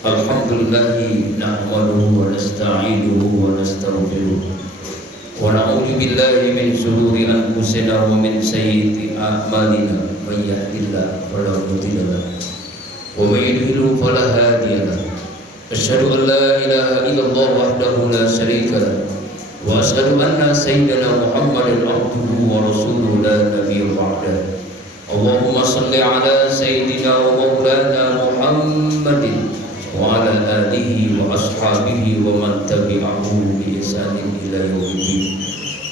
Alhamdulillahi nahmaduhu wa nasta'inuhu wa nastaghfiruh wa na'udzu billahi min shururi anfusina wa min sayyiati a'malina may yahdihillahu fala mudilla lahu wa may yudlil fala hadiya lahu asyhadu an la ilaha illallah wahdahu la syarika lahu wa asyhadu anna sayyidana Muhammadan abduhu wa rasuluhu la nabiyya ba'dahu Allahumma salli ala sayyidina wa maulana Muhammadin wa ala alihi wa ashabihi wa man tabi'ahu bi ihsanin ila yaumiddin.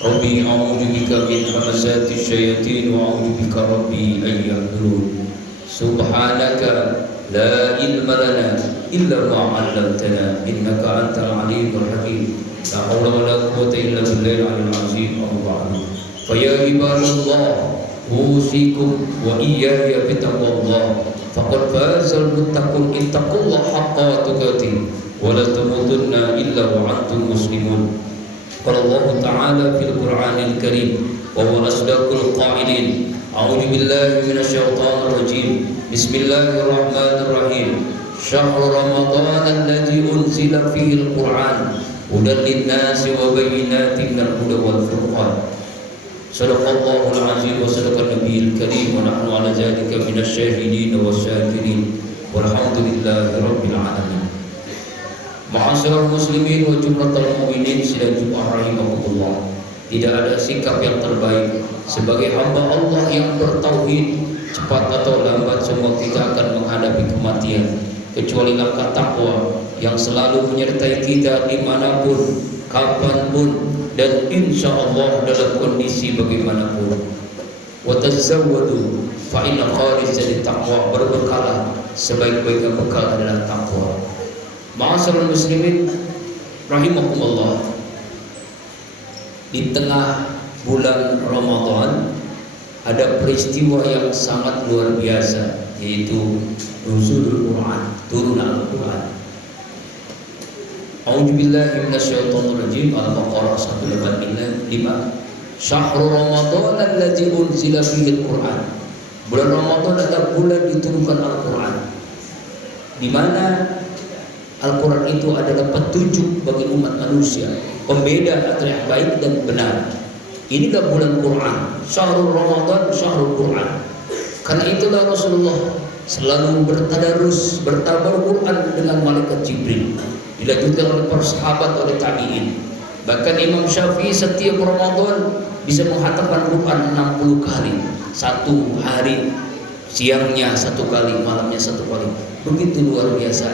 Rabbi a'udzu bika min hamazati syayatin wa a'udzu bika rabbi an yahdurun. Subhanaka la ilma lana illa ma 'allamtana innaka antal alimul hakim. La haula wa la quwwata illa billahil aliyyil azim. Amma ba'du. Fa ya ibadallah usikum wa iyaya bitaqwallah faqad fazal muttaqun ittaqullaha haqqa tuqatih wa la tamutunna illa wa antum muslimun. Qala Allah ta'ala fil Qur'anil Karim wa huwa asdaqul qa'ilin. A'udzu billahi minasy syaithanir rajim. Bismillahirrahmanirrahim. Syahrul Ramadan alladzi unzila fihil Qur'an hudan lin-nasi wa bayyinatin minal huda wal furqan. Sadaqallahul azim wa sadaqan nabiyil karim wa nahnu ala zalika minasy syahidin wasyakirin walhamdulillahi rabbil alamin. Ma'asyiral muslimin wa jumlatul mu'minin sidang Jumat rahimakumullah. Tidak ada sikap yang terbaik sebagai hamba Allah yang bertauhid. Cepat atau lambat semua kita akan menghadapi kematian, kecuali langkah takwa yang selalu menyertai kita dimanapun, kapanpun, dan insya Allah dalam kondisi bagaimanapun. Wa tazawwadu fa inna khairaz taqwa. Berbekalah, sebaik-baiknya bekal adalah takwa. Ma'asyiral muslimin rahimakumullah. Di tengah bulan Ramadan ada peristiwa yang sangat luar biasa, yaitu nuzulul Quran, turun Al-Quran. A'udzu billahi minasyaitonir rajim. Al-Baqarah 185. Syahrul Ramadan allazi unzila fihil Qur'an. Bulan Ramadan adalah bulan diturunkan Al-Qur'an, di mana Al-Qur'an itu adalah petunjuk bagi umat manusia, pembeda antara yang baik dan benar. Inilah bulan Quran, Syahrul Ramadan, Syahrul Quran. Karena itulah Rasulullah selalu bertadarus, bertabar Quran dengan malaikat Jibril, dilanjutkan oleh para sahabat, oleh tabi'in. Bahkan Imam Syafi'i setiap Ramadan bisa menghatamkan Quran 60 kali. Satu hari, siangnya satu kali, malamnya satu kali. Begitu luar biasa.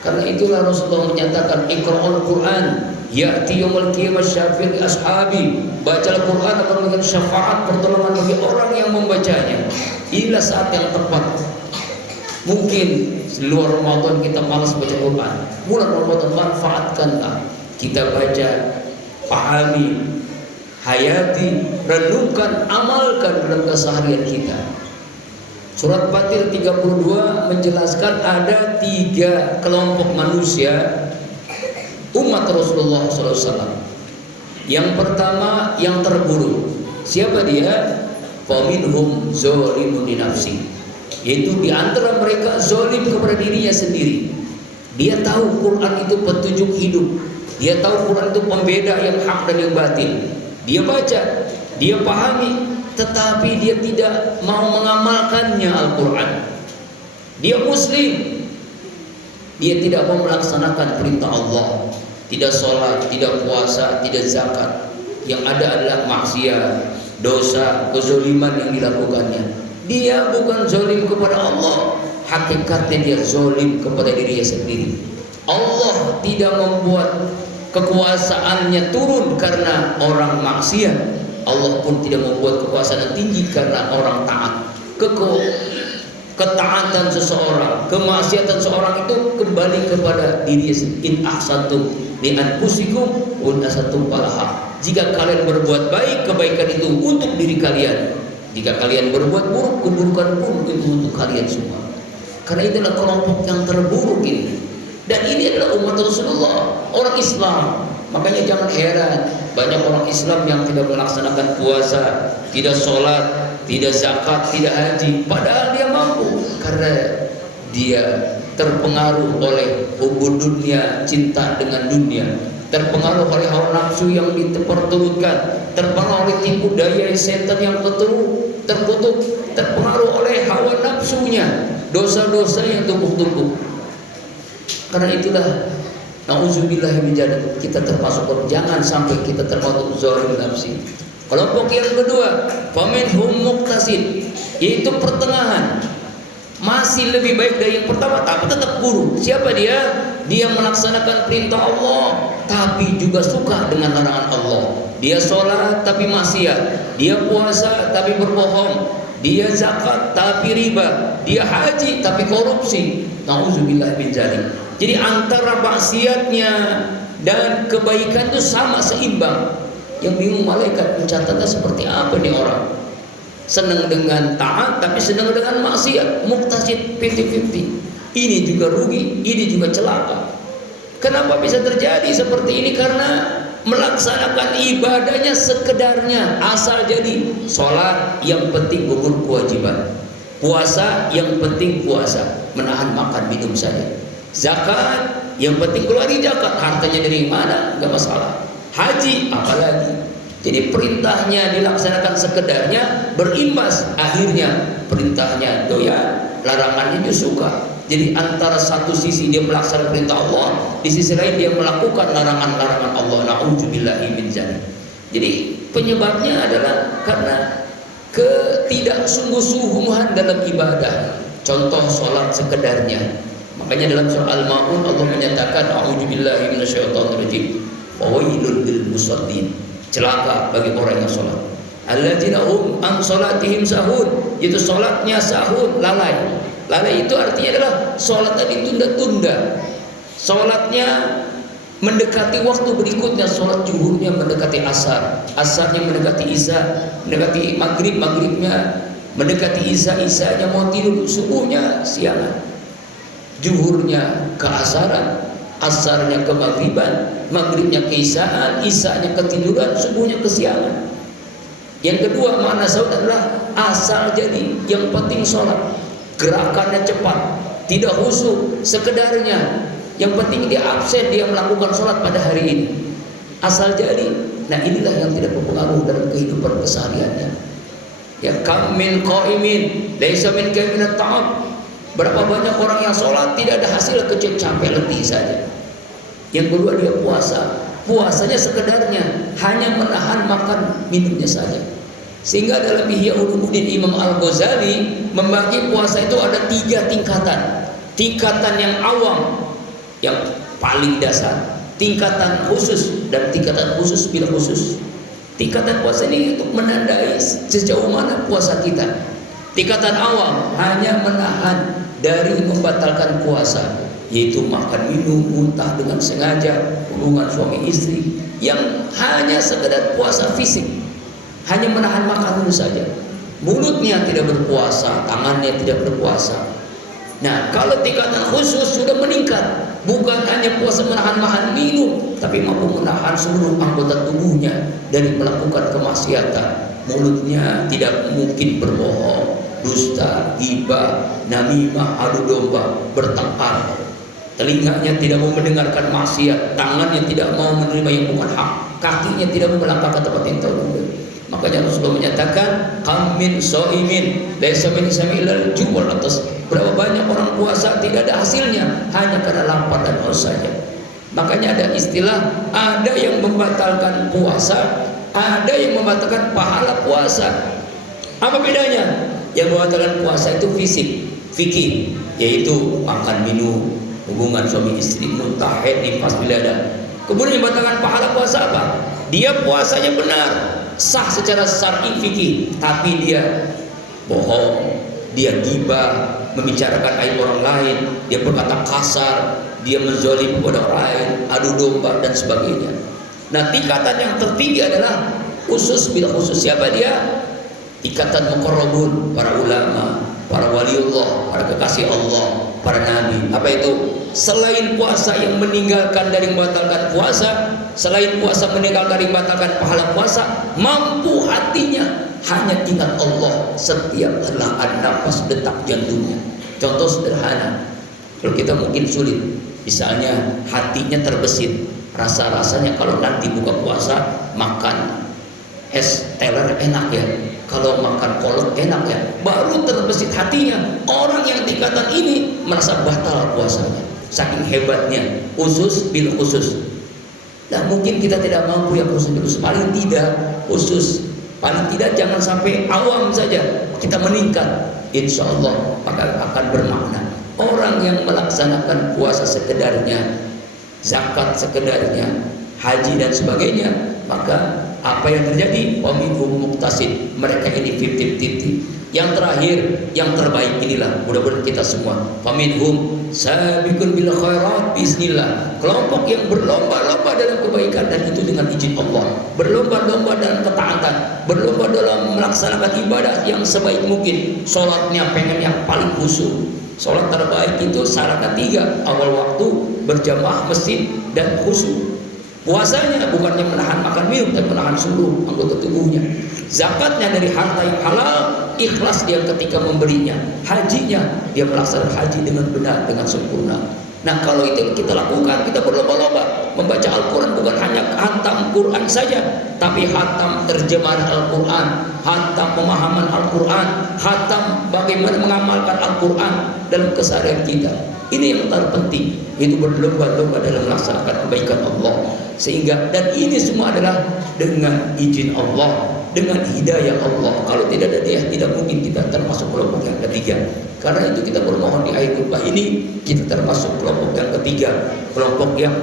Karena itulah Rasulullah menyatakan, Iqra'ul Quran ya'ti yaumul qiyamah syafi'i ashabi. Bacalah Quran akan memberikan syafaat, pertolongan bagi orang yang membacanya. Inilah saat yang tepat. Mungkin luar Ramadan kita malas baca Quran, bulan Ramadan manfaatkanlah. Kita baca, pahami, hayati, renungkan, amalkan dalam keseharian kita. Surat Fatir 32 menjelaskan ada 3 kelompok manusia umat Rasulullah SAW. Yang pertama yang terburuk. Siapa dia? Faminhum zalimun li nafsi. Yaitu di antara mereka zalim kepada dirinya sendiri. Dia tahu Quran itu petunjuk hidup. Dia tahu Quran itu pembeda yang hak dan yang batil. Dia baca, dia pahami, tetapi dia tidak mau mengamalkannya Al-Quran. Dia muslim, dia tidak mau melaksanakan perintah Allah, tidak sholat, tidak puasa, tidak zakat. Yang ada adalah maksiat, dosa, kezaliman yang dilakukannya. Dia bukan zalim kepada Allah, hakikatnya dia zalim kepada dirinya sendiri. Allah tidak membuat kekuasaannya turun karena orang maksiat. Allah pun tidak membuat kekuasaan tinggi karena orang taat. Ketaatan seseorang, kemaksiatan seorang itu kembali kepada diri sendiri. In ahsantum li anfusikum wa ahsantum falaha. Jika kalian berbuat baik, kebaikan itu untuk diri kalian. Jika kalian berbuat buruk, keburukan pun itu untuk kalian semua. Karena itulah kelompok yang terburuk ini. Dan ini adalah umat Rasulullah, orang Islam. Makanya jangan heran banyak orang Islam yang tidak melaksanakan puasa, tidak sholat, tidak zakat, tidak haji, padahal dia mampu karena dia terpengaruh oleh hubungan dunia, cinta dengan dunia, terpengaruh oleh hawa nafsu yang diperturutkan, terpengaruh oleh tipu daya setan yang terkutuk, terpengaruh oleh hawa nafsunya, dosa-dosa yang tumpuk-tumpuk. Karena itulah nauzubillah min dzalik, kita termasuk, jangan sampai kita termasuk zalim nafsi. Kelompok yang kedua, faminhum muqtasid, yaitu pertengahan. Masih lebih baik dari yang pertama, tapi tetap buruk. Siapa dia? Dia melaksanakan perintah Allah, tapi juga suka dengan larangan Allah. Dia sholat tapi maksiat, dia puasa tapi berbohong, dia zakat tapi riba, dia haji tapi korupsi. Nauzubillah min dzalik. Jadi antara maksiatnya dan kebaikan itu sama, seimbang. Yang bingung malaikat mencatatnya seperti apa nih orang. Senang dengan taat tapi senang dengan maksiat, muqtasid 50-50. Ini juga rugi, ini juga celaka. Kenapa bisa terjadi seperti ini? Karena melaksanakan ibadahnya sekedarnya, asal jadi. Sholat yang penting gugur kewajiban, puasa yang penting puasa, menahan makan minum saja. Zakat yang penting keluarin zakat, hartanya dari mana nggak masalah. Haji apalagi. Jadi perintahnya dilaksanakan sekedarnya, berimbas akhirnya perintahnya doyan, larangannya juga suka. Jadi antara satu sisi dia melaksanakan perintah Allah, di sisi lain dia melakukan larangan-larangan Allah. Nauzubillahi min dzalik. Jadi penyebabnya adalah karena ketidaksungguh-sungguhan dalam ibadah. Contoh sholat sekedarnya. Makanya dalam surah Al-Maun Allah menyatakan a'udzubillahi minasyaitonirrajim. Fawailul lil musallin. Celaka bagi orang yang sholat. Alladzina hum an sholatihim sahun, itu sholatnya sahun, lalai. Lalai itu artinya adalah sholatnya ditunda-tunda. Sholatnya mendekati waktu berikutnya, sholat zuhurnya mendekati asar, asarnya mendekati isya, mendekati maghrib, maghribnya mendekati isya, isyanya mau tidur, subuhnya siangan, zuhurnya ke asaran, asarnya ke maghriban, maghribnya ke isyaan, isyanya ketiduran, subuhnya kesiangan. Yang kedua makna saud adalah asal jadi, yang penting sholat, gerakannya cepat, tidak khusyuk, sekedarnya, yang penting dia absen, dia melakukan sholat pada hari ini, asal jadi. Nah inilah yang tidak berpengaruh dalam kehidupan kesehariannya. Ya kam min qaimin laisa min qaimin ta'am. Berapa banyak orang yang sholat tidak ada hasil kecuali capek letih saja. Yang kedua dia puasa, puasanya sekedarnya, hanya menahan makan minumnya saja. Sehingga dalam Ihya Ulumuddin Imam Al-Ghazali membagi puasa itu ada 3 tingkatan. Tingkatan yang awam, yang paling dasar, tingkatan khusus, dan tingkatan khusus bila khusus. Tingkatan puasa ini untuk menandai sejauh mana puasa kita. Tingkatan awam hanya menahan dari membatalkan puasa, yaitu makan minum, muntah dengan sengaja, hubungan suami istri, yang hanya sekedar puasa fisik, hanya menahan makan minum saja. Mulutnya tidak berpuasa, tangannya tidak berpuasa. Nah, kalau tingkatan khusus sudah meningkat, bukan hanya puasa menahan makan minum, tapi mampu menahan seluruh anggota tubuhnya dari melakukan kemaksiatan. Mulutnya tidak mungkin berbohong, dusta, ghibah, namimah, adu domba, bertengkar. Telinganya tidak mau mendengarkan maksiat, tangannya tidak mau menerima yang bukan hak, kakinya tidak mau melangkah ke tempat yang terlarang. Makanya Rasulullah menyatakan, kam min shaimin laisa min samilal juwal atas. Berapa banyak orang puasa tidak ada hasilnya, hanya karena lapar dan haus saja. Makanya ada istilah, ada yang membatalkan puasa, ada yang membatalkan pahala puasa. Apa bedanya? Yang membatalkan puasa itu fisik, fikih, yaitu makan minum, hubungan suami istri, muntah, haid, nifas, bila ada. Kemudian yang membatalkan pahala puasa apa? Dia puasanya benar, sah secara syar'i fikih, tapi dia bohong, dia ghibah, membicarakan aib orang lain, dia berkata kasar, dia menzolim kepada orang lain, adu domba dan sebagainya. Nah, tingkatan yang tertinggi adalah khusus bila khusus. Siapa dia? Tingkatan muqarrabun, para ulama, para waliullah, para kekasih Allah, para nabi. Apa itu? Selain puasa yang meninggalkan dari membatalkan puasa, selain puasa meninggalkan dari membatalkan pahala puasa, mampu hatinya hanya ingat Allah setiap helaan nafas detak jantungnya. Contoh sederhana, Kalau kita mungkin sulit, misalnya hatinya terbesit, rasa-rasanya kalau nanti buka puasa makan es teler enak ya, kalau makan kolak enak ya, baru terbesit hatinya. Orang yang tingkatan ini merasa batal puasanya, saking hebatnya usus bil khusus. Nah mungkin kita tidak mampu yang khusus bil khusus, paling tidak khusus, paling tidak jangan sampai awam saja, kita meningkat, insya Allah maka akan bermakna. Orang yang melaksanakan puasa sekedarnya, zakat sekedarnya, haji dan sebagainya, maka apa yang terjadi? Waminhum muqtasid, mereka ini 50-50. Yang terakhir, yang terbaik inilah mudah-mudahan kita semua. Waminhum sabiqun bil khairat bismillah, kelompok yang berlomba-lomba dalam kebaikan, dan itu dengan izin Allah. Berlomba-lomba dalam ketaatan, berlomba dalam melaksanakan ibadah yang sebaik mungkin. Sholatnya pengen yang paling khusyuk. Sholat terbaik itu syaratnya 3, awal waktu, berjamaah masjid, dan khusyuk. Puasanya bukannya menahan makan minum, tapi menahan seluruh anggota tubuhnya. Zakatnya dari harta yang halal, ikhlas dia ketika memberinya. Hajinya dia melaksanakan haji dengan benar, dengan sempurna. Nah kalau itu kita lakukan, kita berlomba-lomba membaca Al-Quran, bukan hanya hatam Quran saja, tapi hatam terjemahan Al-Quran, hatam pemahaman Al-Quran, hatam bagaimana mengamalkan Al-Quran dalam keseharian kita. Ini yang terpenting, itu berlomba-lomba dalam melaksanakan kebaikan Allah. Sehingga, dan ini semua adalah dengan izin Allah, dengan hidayah Allah. Kalau tidak ada dia, tidak mungkin kita termasuk kelompok yang ketiga. Karena itu kita bermohon di ayat khutbah ini, kita termasuk kelompok yang ketiga, kelompok yang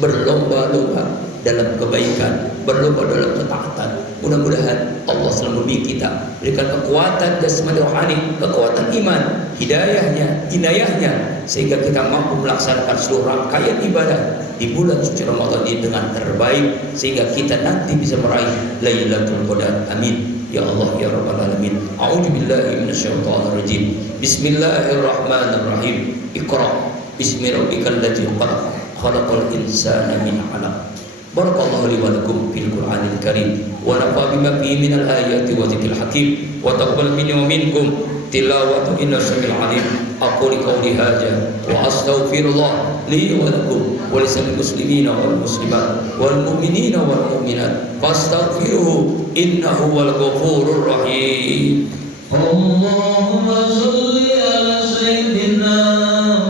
berlomba-lomba dalam kebaikan, berlomba dalam ketaatan. Mudah-mudahan Allah selalu membimbing kita, berikan kekuatan jasmani rohani, kekuatan iman, hidayahnya, inayahnya, sehingga kita mampu melaksanakan seluruh rangkaian ibadah di bulan suci Ramadan ini dengan terbaik, sehingga kita nanti bisa meraih Lailatul Qadar. Amin ya Allah ya Rabbal Alamin. A'udzubillahi minasyaitonirrajim. Bismillahirrahmanirrahim. Iqra bismi rabbikal ladzi khalaq, khalaqal insana min 'alaq. Barakallahu li wa lakum fil Qur'anil Karim wa nafa bima fihi minal ayati wa dzikril hakim wa taqabbal minni wa minkum tilawatu inna samil alim. Aqulu qawli hadza wa astaghfirullah li wa lakum wa lisal muslimina wal muslimat wal mu'minina wal mu'minat fastaghfiruhu innahu wal ghafurur rahim. Allahumma shalli ala sayyidina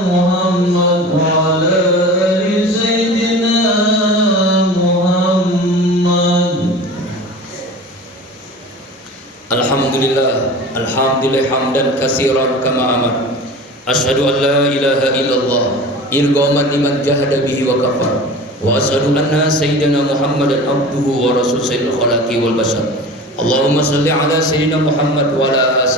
Muhammad wa ala ali sayyidina Muhammad. Alhamdulillah, alhamdulillah hamdan katsiran kama amar. Asyhadu an la ilaha illallah irghaman liman jahada bihi wa kafar. Wa asyhadu anna sayyidina Muhammadan abduhu wa rasul sayyidil khalaqi wal bashar. Allahumma salli ala sayyidina Muhammad wa ala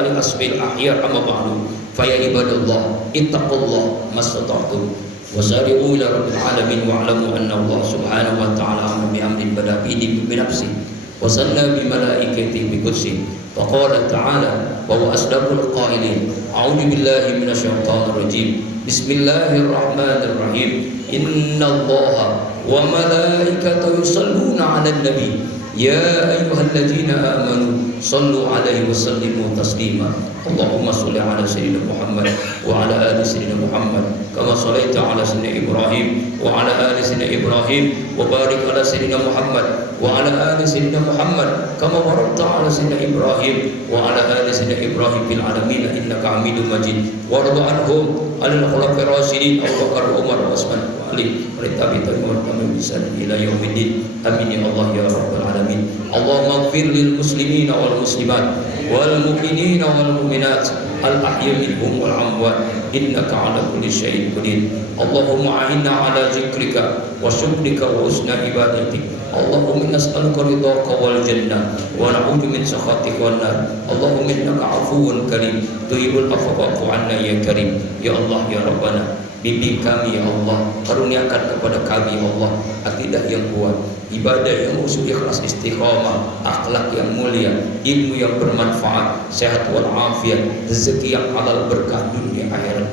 ali asbil ahya amma ba'du. Fa ya ibadallah ittaqullah mastata'tum wa sari'u ila rabbil alamin wa alamu anna Allah subhanahu wa ta'ala amru bi amrin bada bi nafsi wa sanna bi malaikati bi qudsi. Wa qala ta'ala wa huwa asdaqul qailin. A'udzu billahi minasyaitonir rajim. Bismillahirrahmanirrahim. Innallaha wa malaikatahu yusholluna 'alan nabi. Ya ayyuhalladzina amanu sallu 'alaihi wa sallimu taslima. Allahumma shalli 'ala sayyidina Muhammad wa 'ala ali sayyidina Muhammad kama shallaita 'ala sayyidina Ibrahim wa 'ala ali sayyidina Ibrahim wa barik 'ala sayyidina Muhammad wa 'ala ali sayyidina Muhammad kama barakta 'ala sayyidina Ibrahim wa 'ala ali sayyidina Ibrahim fil 'alamin innaka Hamidum Majid. Warḍa 'anhum al-khulafa'ir rasyidin Abu Bakar, Umar, Utsman wa Ali wa tabi'in wa tabi'in ila yaumiddin. Amin ya Allah ya Rabbal Alamin. Allahumma ighfir lil muslimin wal muslimat wal mu'minin wal mu'minat al ahya minhum wal amwat innaka ala kulli syai'in qadir. Allahumma a'inna ala zikrika wa syukrika wa husna ibadatik. Allahumma nas'aluka ridhaka wal jannah wa na'udzu min sakhatika wan nar. Allahumma innaka 'afuwun karim tuhibbul afwa fa'fu 'anna ya karim. Ya Allah ya Rabbana, bimbing kami ya Allah, karuniakan kepada kami ya Allah akidah yang kuat, ibadah yang usul ikhlas istiqamah, akhlak yang mulia, ilmu yang bermanfaat, sehat wal afiat, rezeki yang halal berkah dunia akhirat.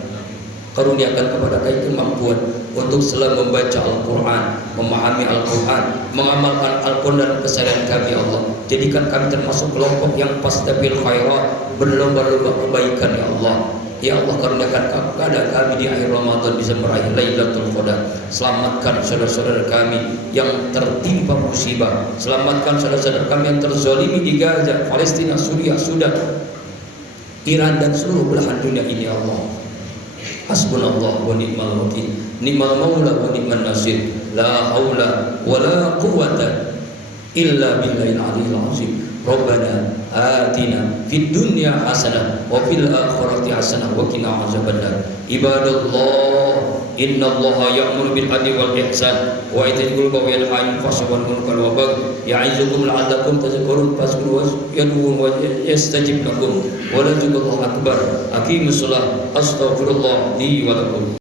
Karuniakan kepada kami kemampuan untuk selalu membaca Al-Quran, memahami Al-Quran, mengamalkan Al-Quran dalam keseharian kami ya Allah. Jadikan kami termasuk kelompok yang fastabil khairat, berlomba-lomba kebaikan ya Allah. Ya Allah, karuniakan kepada kami di akhir Ramadan bisa meraih Lailatul Qadar. Selamatkan saudara-saudara kami yang tertimpa musibah. Selamatkan saudara-saudara kami yang terzalimi di Gaza, Palestina, Suriah, Sudan, Iran dan seluruh belahan dunia ini ya Allah. Hasbunallah wa ni'mal wakil, ni'mal maula wa ni'man nasir. La haula wa la quwwata illa billahil aliyyil azim. Rabbana atina fid dunya hasanah wa fil akhirati hasanah wa qina azabannar. Ibadallah, innallaha ya'muru bil adli wal ihsan wa ita'i dzil qurba wa yanha 'anil fahsya'i wal munkari wal baghi ya'izukum la'allakum tadhakkarun fadhkuru yad'ukum wa yastajib lakum wa la akbar. Aqimus shalah. Astaghfirullah li wa lakum.